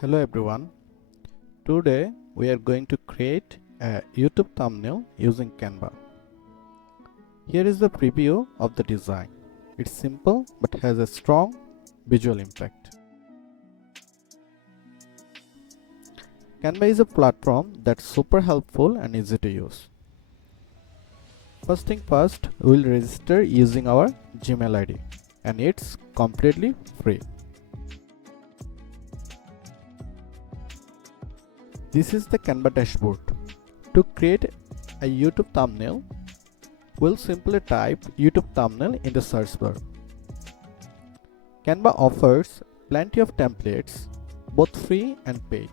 Hello everyone. Today we are going to create a YouTube thumbnail using Canva. Here is the preview of the design. It's simple but has a strong visual impact. Canva is a platform that's super helpful and easy to use. First thing first, we will register using our Gmail ID and it's completely free. This is the Canva dashboard. To create a YouTube thumbnail, we'll simply type YouTube thumbnail in the search bar. Canva offers plenty of templates, both free and paid.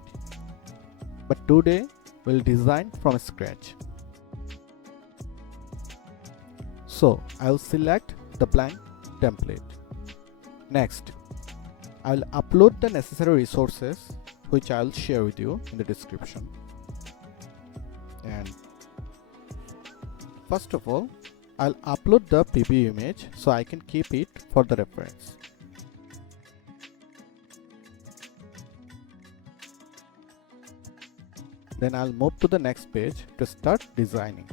But today, we'll design from scratch. So, I'll select the blank template. Next, I'll upload the necessary resources which I'll share with you in the description. And first of all, I'll upload the preview image so I can keep it for the reference. Then I'll move to the next page to start designing.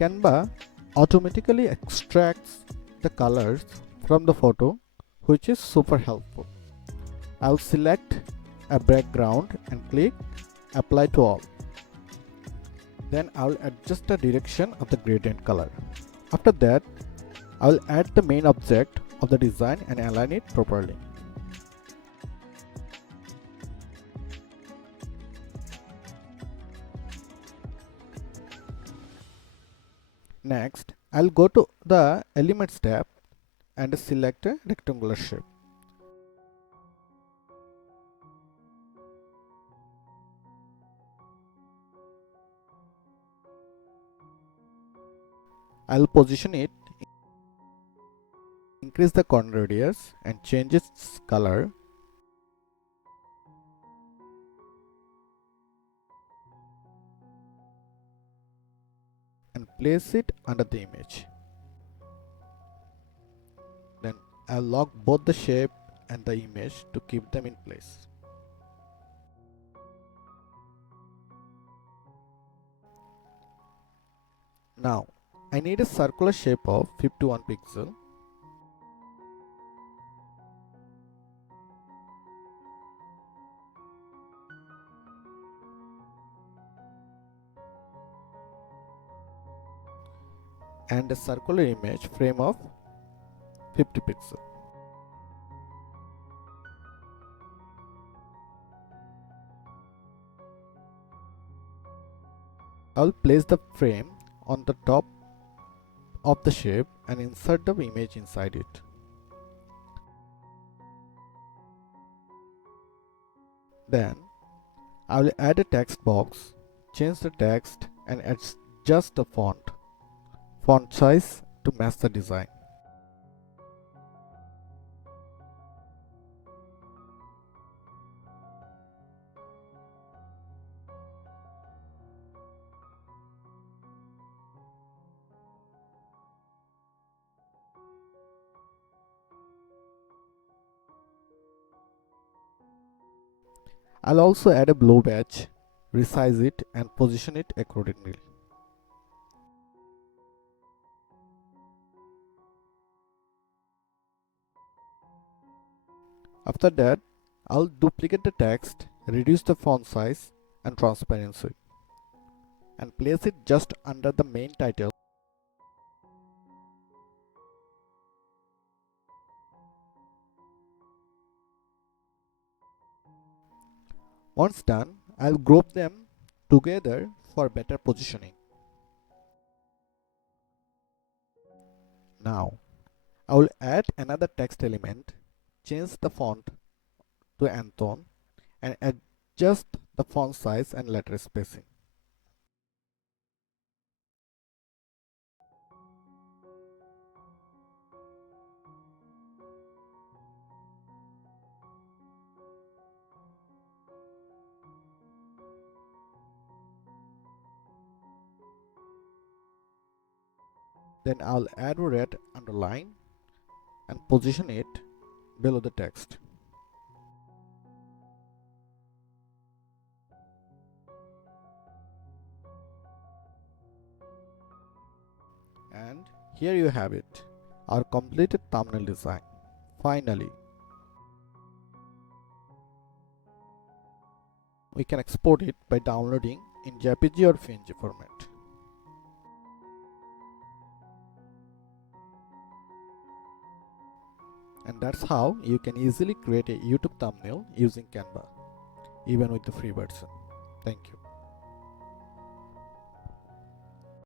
Canva automatically extracts the colors from the photo, which is super helpful. I'll select a background and click apply to all. Then I'll adjust the direction of the gradient color. After that, I'll add the main object of the design and align it properly. Next, I'll go to the Elements tab and select a rectangular shape. I'll position it, increase the corner radius and change its color. And place it under the image. Then I'll lock both the shape and the image to keep them in place. Now, I need a circular shape of 51 pixel. And a circular image frame of 50 pixel. I'll place the frame on the top of the shape and insert the image inside it. Then I will add a text box, change the text and adjust the font size to match the design. I'll also add a blue badge, resize it and position it accordingly. After that, I'll duplicate the text, reduce the font size and transparency, and place it just under the main title. Once done, I'll group them together for better positioning. Now, I will add another text element, change the font to Anton and adjust the font size and letter spacing. Then I'll add a red underline and position it below the text. And here you have it, our completed thumbnail design. Finally, we can export it by downloading in JPG or PNG format. And that's how you can easily create a YouTube thumbnail using Canva, even with the free version. Thank you.